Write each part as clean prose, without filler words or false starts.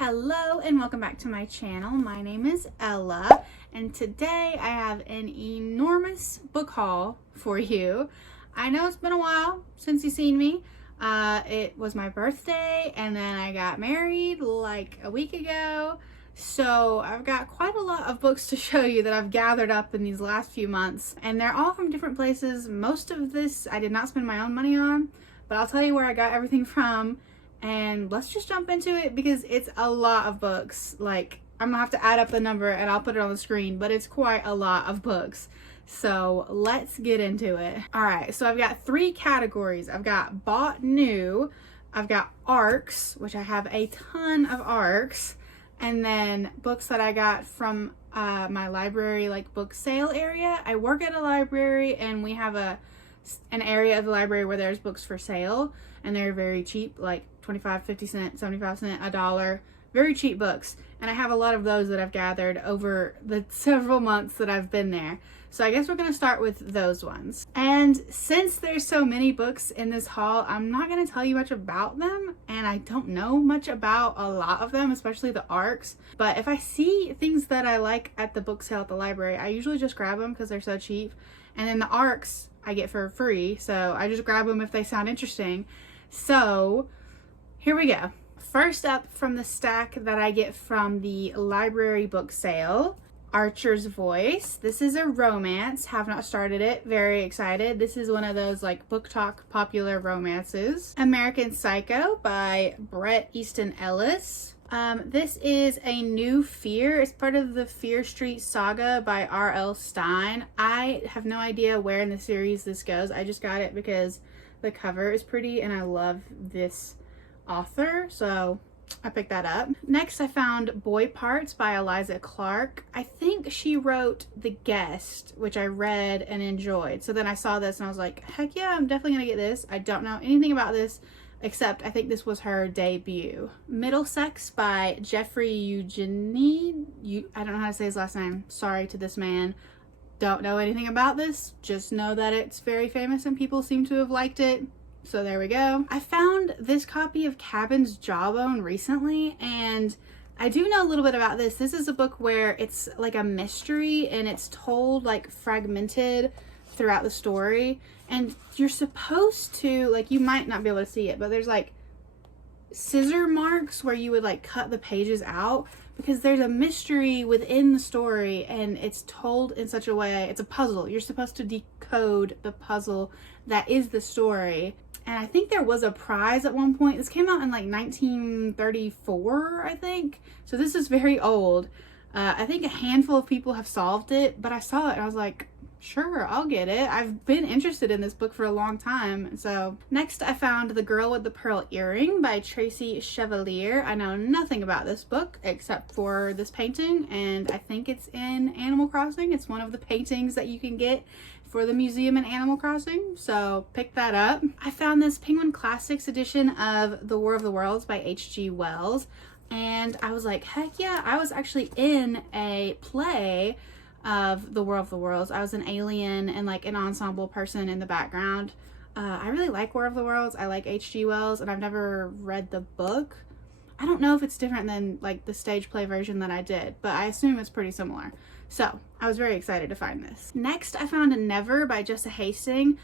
Hello and welcome back to my channel. My name is Ella and today I have an enormous book haul for you. I know it's been a while since you've seen me. It was my birthday and then I got married like a week ago. So I've got quite a lot of books to show you that I've gathered up in these last few months, and they're all from different places. Most of this I did not spend my own money on, but I'll tell you where I got everything from. And let's just jump into it because it's a lot of books. Like, I'm gonna have to add up the number and I'll put it on the screen, but it's quite a lot of books. So let's get into it. All right, so I've got three categories. I've got bought new, I've got ARCs, which I have a ton of ARCs, and then books that I got from my library, like book sale area. I work at a library and we have an area of the library where there's books for sale, and they're very cheap, like 25, 50 cents, 75 cents, $1. Very cheap books. And I have a lot of those that I've gathered over the several months that I've been there. So I guess we're going to start with those ones. And since there's so many books in this haul, I'm not going to tell you much about them. And I don't know much about a lot of them, especially the ARCs. But if I see things that I like at the book sale at the library, I usually just grab them because they're so cheap. And then the ARCs I get for free. So I just grab them if they sound interesting. So here we go. First up from the stack that I get from the library book sale, Archer's Voice. This is a romance. Have not started it. Very excited. This is one of those like book talk popular romances. American Psycho by Bret Easton Ellis. This is A New Fear. It's part of the Fear Street saga by R.L. Stine. I have no idea where in the series this goes. I just got it because the cover is pretty and I love this author, so I picked that up. Next I found Boy Parts by Eliza Clark. I think she wrote The Guest, which I read and enjoyed. So then I saw this and I was like, heck yeah, I'm definitely gonna get this. I don't know anything about this except I think this was her debut. Middlesex by Jeffrey Eugenie. I don't know how to say his last name. Sorry to this man. Don't know anything about this. Just know that it's very famous and people seem to have liked it. So there we go. I found this copy of Cabin's Jawbone recently, and I do know a little bit about this. This is a book where it's like a mystery and it's told like fragmented throughout the story, and you're supposed to, like, you might not be able to see it, but there's like scissor marks where you would like cut the pages out because there's a mystery within the story and it's told in such a way. It's a puzzle. You're supposed to decode the puzzle that is the story. And I think there was a prize at one point. This came out in like 1934, I think. So this is very old. I think a handful of people have solved it, but I saw it and I was like, sure, I'll get it. I've been interested in this book for a long time. So next I found The Girl with the Pearl Earring by Tracy Chevalier. I know nothing about this book except for this painting, and I think it's in Animal Crossing. It's one of the paintings that you can get for the museum in Animal Crossing, so pick that up. I found this Penguin Classics edition of The War of the Worlds by H.G. Wells, and I was like, heck yeah, I was actually in a play of The War of the Worlds. I was an alien and like an ensemble person in the background. I really like War of the Worlds. I like H.G. Wells, and I've never read the book. I don't know if it's different than like the stage play version that I did, but I assume it's pretty similar. So I was very excited to find this. Next, I found Never by Jessa Hastings.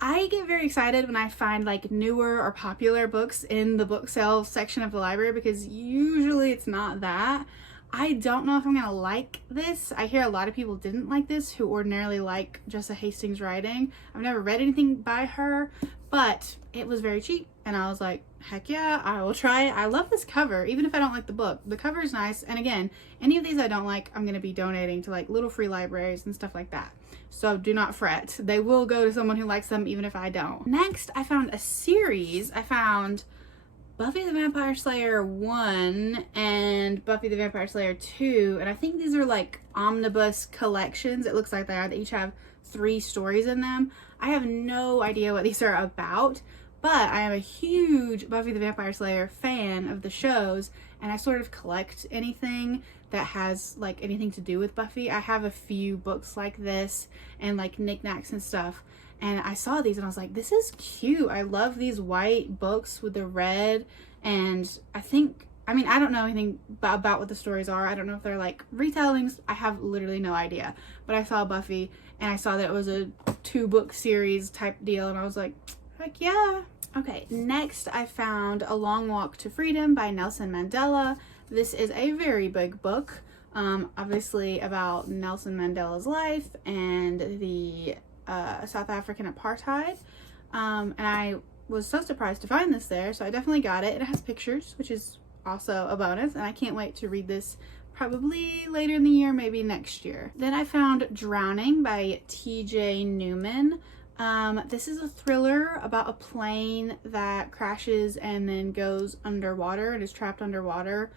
I get very excited when I find like newer or popular books in the book sale section of the library because usually it's not that. I don't know if I'm gonna like this. I hear a lot of people didn't like this who ordinarily like Jessa Hastings' writing. I've never read anything by her, but it was very cheap and I was like, heck yeah, I will try it. I love this cover, even if I don't like the book. The cover is nice, and again, any of these I don't like, I'm gonna be donating to like little free libraries and stuff like that. So do not fret. They will go to someone who likes them even if I don't. Next, I found a series. I found Buffy the Vampire Slayer 1 and Buffy the Vampire Slayer 2, and I think these are like omnibus collections. It looks like they are. They each have 3 stories in them. I have no idea what these are about, but I am a huge Buffy the Vampire Slayer fan of the shows, and I sort of collect anything that has like anything to do with Buffy. I have a few books like this and like knickknacks and stuff. And I saw these and I was like, this is cute. I love these white books with the red. And I think I mean, I don't know anything about what the stories are. I don't know if they're like retellings. I have literally no idea. But I saw Buffy and I saw that it was a 2-book series type deal, and I was like, heck yeah. Okay, next I found A Long Walk to Freedom by Nelson Mandela. This is a very big book, obviously about Nelson Mandela's life and the South African apartheid. And I was so surprised to find this there, so I definitely got it. It has pictures, which is also a bonus, and I can't wait to read this probably later in the year, maybe next year. Then I found Drowning by T.J. Newman. This is a thriller about a plane that crashes and then goes underwater and is trapped underwater.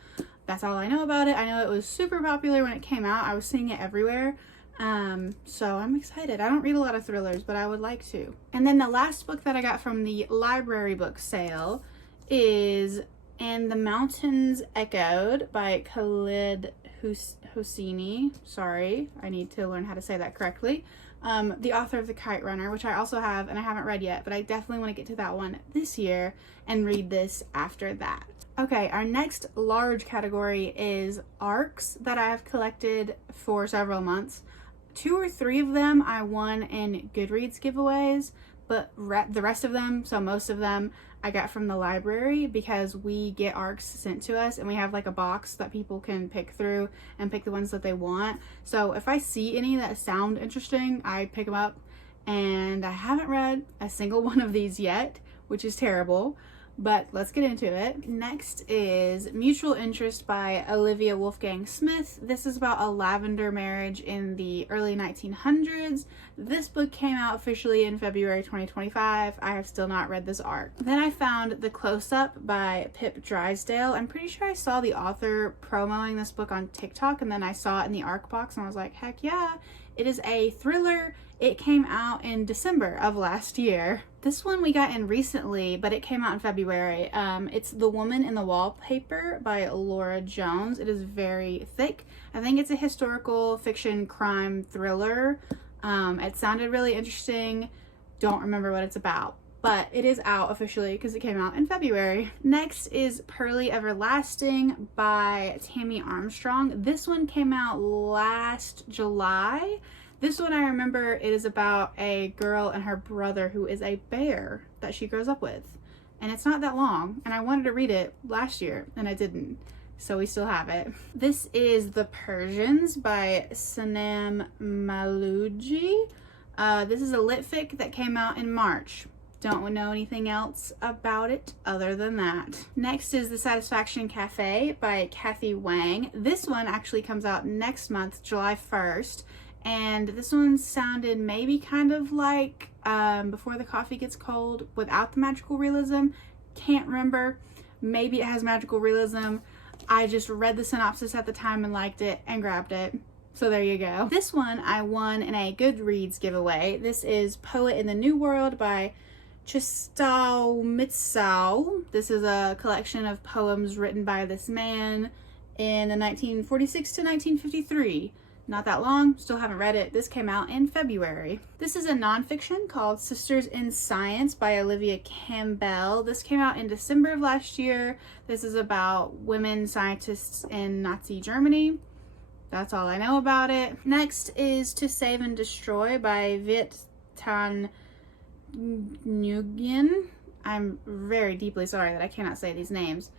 That's all I know about it. I know it was super popular when it came out. I was seeing it everywhere. So I'm excited. I don't read a lot of thrillers, but I would like to. And then the last book that I got from the library book sale is And the Mountains Echoed by Khalid Hosseini. Sorry, I need to learn how to say that correctly. The author of The Kite Runner, which I also have and I haven't read yet, but I definitely want to get to that one this year and read this after that. Okay, our next large category is ARCs that I have collected for several months. 2 or 3 of them I won in Goodreads giveaways, but the rest of them, so most of them, I got from the library because we get ARCs sent to us and we have like a box that people can pick through and pick the ones that they want. So if I see any that sound interesting, I pick them up, and I haven't read a single one of these yet, which is terrible. But let's get into it. Next is Mutual Interest by Olivia Wolfgang Smith. This is about a lavender marriage in the early 1900s. This book came out officially in February 2025. I have still not read this ARC. Then I found The Close-Up by Pip Drysdale. I'm pretty sure I saw the author promoting this book on TikTok, and then I saw it in the ARC box and I was like, heck yeah. It is a thriller. It came out in December of last year. This one we got in recently, but it came out in February. It's The Woman in the Wallpaper by Laura Jones. It is very thick. I think it's a historical fiction crime thriller. It sounded really interesting. Don't remember what it's about, but it is out officially because it came out in February. Next is Pearly Everlasting by Tammy Armstrong. This one came out last July. This one I remember, it is about a girl and her brother who is a bear that she grows up with. And it's not that long, and I wanted to read it last year and I didn't, so we still have it. This is The Persians by Sanam Malouji. This is a lit fic that came out in March. Don't know anything else about it other than that. Next is The Satisfaction Cafe by Kathy Wang. This one actually comes out next month, July 1st. And this one sounded maybe kind of like Before the Coffee Gets Cold without the magical realism. Can't remember. Maybe it has magical realism. I just read the synopsis at the time and liked it and grabbed it. So there you go. This one I won in a Goodreads giveaway. This is Poet in the New World by Chistau Mitsau. This is a collection of poems written by this man in the 1946 to 1953. Not that long, still haven't read it. This came out in February. This is a nonfiction called Sisters in Science by Olivia Campbell. This came out in December of last year. This is about women scientists in Nazi Germany. That's all I know about it. Next is To Save and Destroy by Viet Thanh Nguyen. I'm very deeply sorry that I cannot say these names.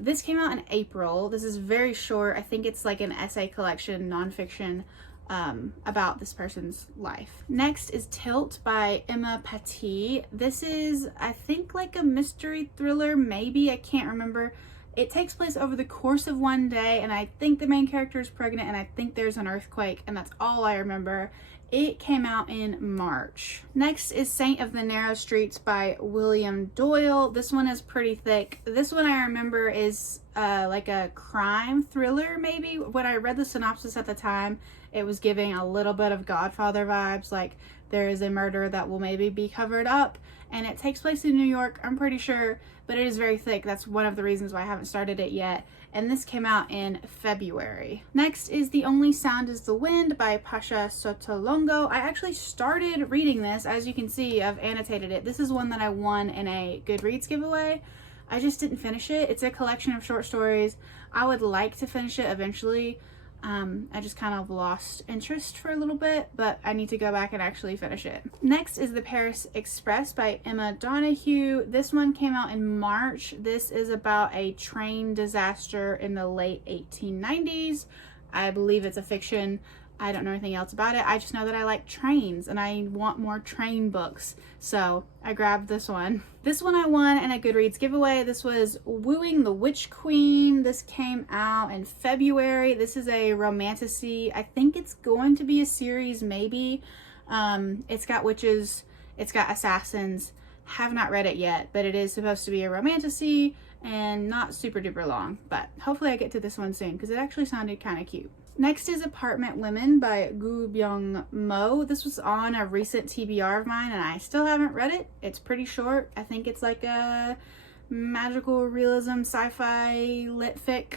This came out in April. This is very short. I think it's like an essay collection, nonfiction, about this person's life. Next is Tilt by Emma Paty. This is, I think, like a mystery thriller, maybe. I can't remember. It takes place over the course of one day, and I think the main character is pregnant, and I think there's an earthquake, and that's all I remember. It came out in March. Next is Saint of the Narrow Streets by William Doyle. This one is pretty thick. This one I remember is like a crime thriller, maybe. When I read the synopsis at the time, it was giving a little bit of Godfather vibes, like there is a murder that will maybe be covered up, and it takes place in New York, I'm pretty sure, but it is very thick. That's one of the reasons why I haven't started it yet. And this came out in February. Next is The Only Sound is the Wind by Pasha Sotolongo. I actually started reading this. As you can see, I've annotated it. This is one that I won in a Goodreads giveaway. I just didn't finish it. It's a collection of short stories. I would like to finish it eventually. I just kind of lost interest for a little bit, but I need to go back and actually finish it. Next is The Paris Express by Emma Donoghue. This one came out in March. This is about a train disaster in the late 1890s. I believe it's a fiction. I don't know anything else about it. I just know that I like trains and I want more train books. So I grabbed this one. This one I won in a Goodreads giveaway. This was Wooing the Witch Queen. This came out in February. This is a romantasy. I think it's going to be a series, maybe. It's got witches. It's got assassins. Have not read it yet, but it is supposed to be a romantasy and not super duper long. But hopefully I get to this one soon because it actually sounded kind of cute. Next is Apartment Women by Gu Byung Mo. This was on a recent TBR of mine and I still haven't read it. It's pretty short. I think it's like a magical realism sci-fi lit fic.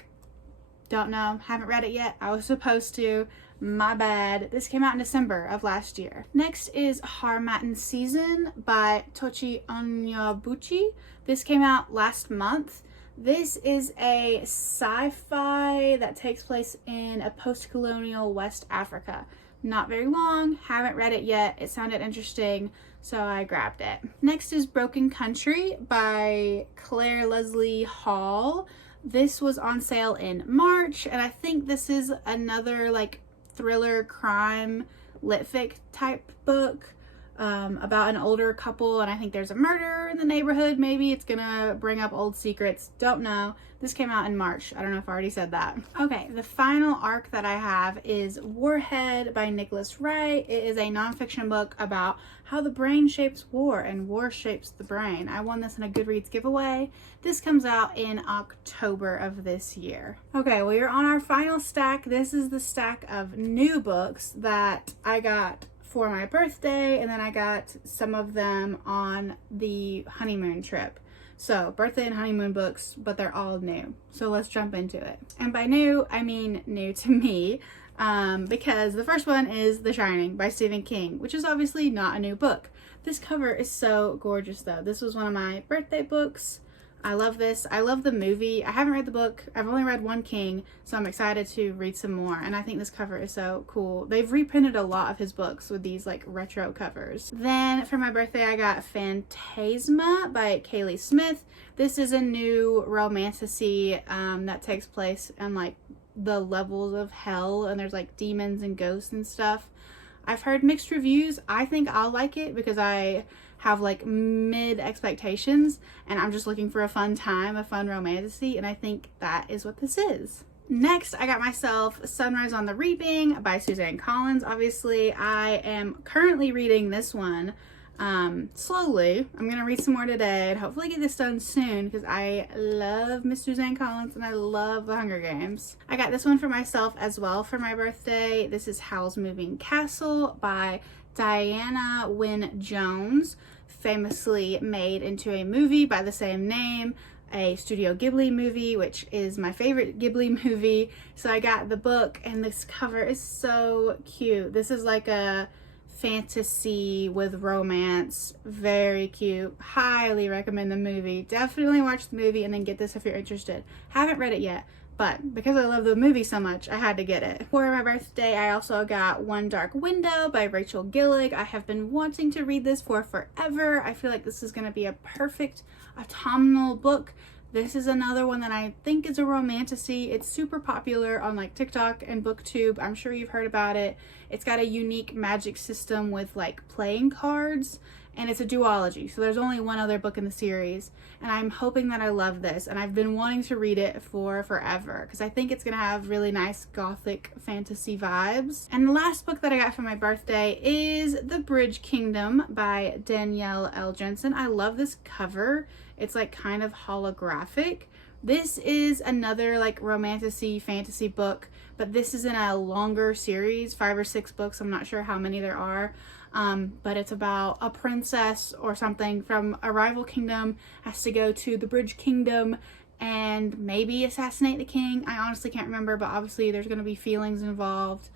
Don't know. Haven't read it yet. I was supposed to. My bad. This came out in December of last year. Next is Harmattan Season by Tochi Onyabuchi. This came out last month. This is a sci-fi that takes place in a post-colonial West Africa. Not very long, haven't read it yet. It sounded interesting, so I grabbed it. Next is Broken Country by Claire Leslie Hall. This was on sale in March, and I think this is another like thriller crime lit fic type book. About an older couple, and I think there's a murder in the neighborhood. Maybe it's gonna bring up old secrets. Don't know. This came out in March. I don't know if I already said that. Okay, the final arc that I have is Warhead by Nicholas Wright. It is a nonfiction book about how the brain shapes war and war shapes the brain. I won this in a Goodreads giveaway. This comes out in October of this year. Okay, well, you're on our final stack. This is the stack of new books that I got for my birthday, and then I got some of them on the honeymoon trip. So birthday and honeymoon books, but they're all new. So let's jump into it. And by new, I mean new to me, because the first one is The Shining by Stephen King, which is obviously not a new book. This cover is so gorgeous though. This was one of my birthday books. I love this. I love the movie. I haven't read the book. I've only read one King, so I'm excited to read some more. And I think this cover is so cool. They've reprinted a lot of his books with these like retro covers. Then for my birthday, I got Phantasma by Kaylee Smith. This is a new romantasy that takes place in like the levels of hell, and there's like demons and ghosts and stuff. I've heard mixed reviews. I think I'll like it because I have like mid expectations and I'm just looking for a fun time, a fun romantasy, and I think that is what this is. Next, I got myself Sunrise on the Reaping by Suzanne Collins. Obviously, I am currently reading this one slowly. I'm gonna read some more today and hopefully get this done soon because I love Miss Suzanne Collins and I love The Hunger Games. I got this one for myself as well for my birthday. This is Howl's Moving Castle by Diana Wynne Jones, famously made into a movie by the same name, a Studio Ghibli movie, which is my favorite Ghibli movie. So I got the book and this cover is so cute. This is like a fantasy with romance. Very cute. Highly recommend the movie. Definitely watch the movie and then get this if you're interested. Haven't read it yet, but because I love the movie so much, I had to get it. For my birthday, I also got One Dark Window by Rachel Gillig. I have been wanting to read this for forever. I feel like this is going to be a perfect autumnal book. This is another one that I think is a romantasy. It's super popular on like TikTok and BookTube. I'm sure you've heard about it. It's got a unique magic system with like playing cards, and it's a duology. So there's only one other book in the series, and I'm hoping that I love this, and I've been wanting to read it for forever because I think it's gonna have really nice gothic fantasy vibes. And the last book that I got for my birthday is The Bridge Kingdom by Danielle L. Jensen. I love this cover. It's like kind of holographic. This is another like romantasy fantasy book, but this is in a longer series, 5 or 6 books. I'm not sure how many there are. But it's about a princess or something from a rival kingdom has to go to the Bridge Kingdom and maybe assassinate the king. I honestly can't remember, but obviously there's going to be feelings involved.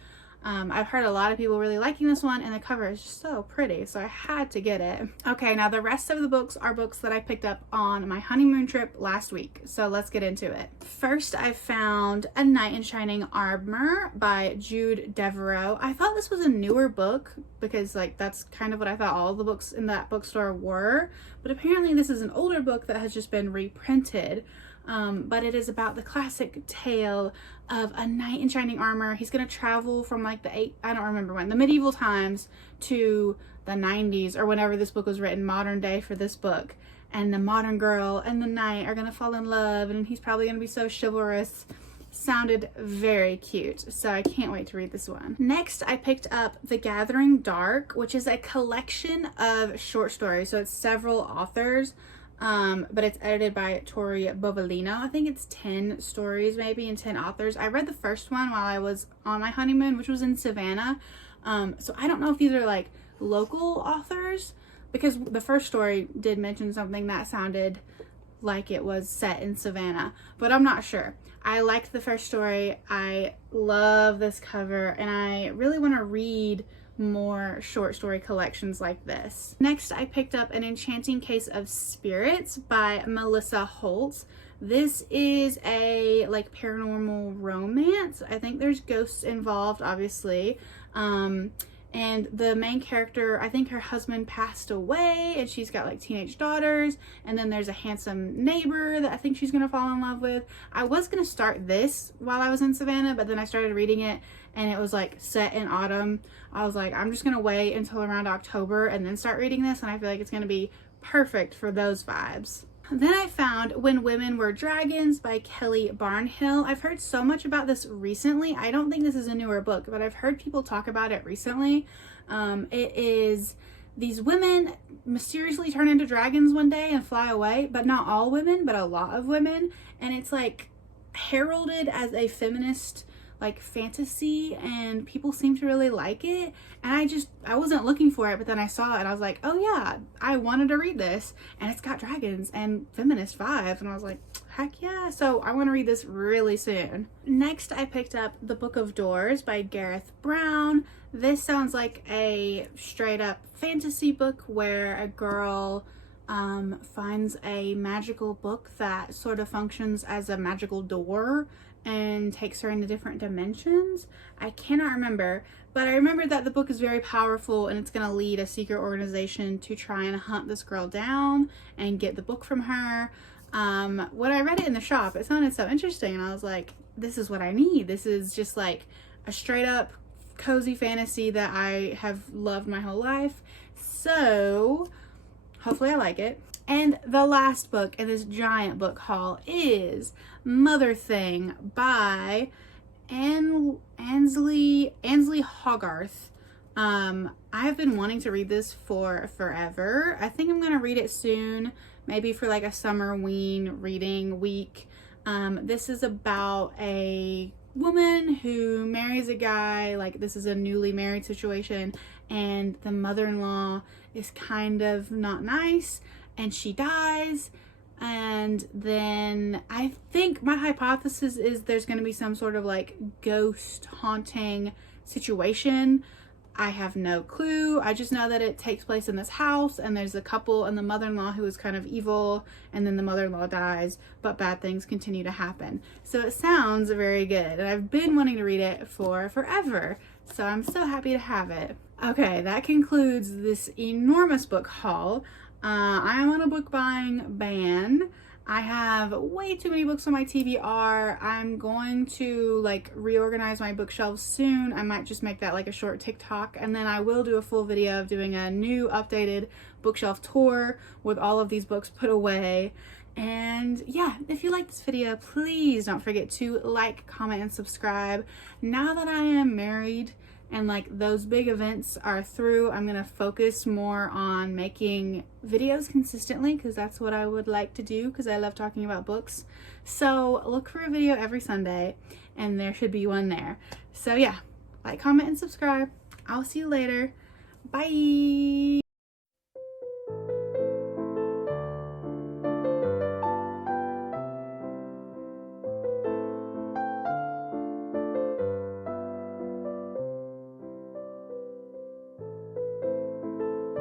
I've heard a lot of people really liking this one, and the cover is just so pretty, so I had to get it. Okay, now the rest of the books are books that I picked up on my honeymoon trip last week, so let's get into it. First, I found A Knight in Shining Armor by Jude Devereaux. I thought this was a newer book because like that's kind of what I thought all the books in that bookstore were, but apparently this is an older book that has just been reprinted. But it is about the classic tale of a knight in shining armor. He's gonna travel from like I don't remember when, the medieval times to the 90s or whenever this book was written, modern day for this book. And the modern girl and the knight are gonna fall in love, and he's probably gonna be so chivalrous. Sounded very cute, so I can't wait to read this one. Next, I picked up The Gathering Dark, which is a collection of short stories. So it's several authors. But it's edited by Tori Bovalino. I think it's 10 stories maybe and 10 authors. I read the first one while I was on my honeymoon, which was in Savannah. So I don't know if these are like local authors, because the first story did mention something that sounded like it was set in Savannah, but I'm not sure. I liked the first story. I love this cover, and I really want to read more short story collections like this. Next, I picked up An Enchanting Case of Spirits by Melissa Holtz. This is a like paranormal romance. I think there's ghosts involved, obviously. And the main character, I think her husband passed away and she's got like teenage daughters, and then there's a handsome neighbor that I think she's gonna fall in love with. I was gonna start this while I was in Savannah, but then I started reading it and it was like set in autumn. I was like, I'm just gonna wait until around October and then start reading this, and I feel like it's gonna be perfect for those vibes. Then I found When Women Were Dragons by Kelly Barnhill. I've heard so much about this recently. I don't think this is a newer book, but I've heard people talk about it recently. It is these women mysteriously turn into dragons one day and fly away, but not all women, but a lot of women. And it's like heralded as a feminist like fantasy, and people seem to really like it. And I wasn't looking for it, but then I saw it and I was like, oh yeah, I wanted to read this, and it's got dragons and feminist vibes, and I was like, heck yeah. So I want to read this really soon. Next, I picked up The Book of Doors by Gareth Brown. This sounds like a straight up fantasy book where a girl finds a magical book that sort of functions as a magical door and takes her into different dimensions. I cannot remember, but I remember that the book is very powerful, and it's going to lead a secret organization to try and hunt this girl down and get the book from her. When I read it in the shop, it sounded so interesting, and I was like, this is what I need. This is just like a straight up cozy fantasy that I have loved my whole life. So hopefully I like it. And the last book in this giant book haul is Mother Thing by Ansley Hogarth. I've been wanting to read this for forever. I think I'm gonna read it soon, maybe for like a summer ween reading week. This is about a woman who marries a guy, like this is a newly married situation, and the mother-in-law is kind of not nice, and she dies. And then I think my hypothesis is there's going to be some sort of like ghost haunting situation. I have no clue. I just know that it takes place in this house, and there's a couple and the mother-in-law who is kind of evil, and then the mother-in-law dies, but bad things continue to happen. So it sounds very good, and I've been wanting to read it for forever. So I'm so happy to have it. Okay, that concludes this enormous book haul. I am on a book buying ban. I have way too many books on my TBR. I'm going to like reorganize my bookshelves soon. I might just make that like a short TikTok, and then I will do a full video of doing a new updated bookshelf tour with all of these books put away. And yeah, if you like this video, please don't forget to like, comment, and subscribe. Now that I am married and like those big events are through, I'm gonna focus more on making videos consistently, because that's what I would like to do, because I love talking about books. So look for a video every Sunday, and there should be one there. So yeah, like, comment, and subscribe. I'll see you later. Bye.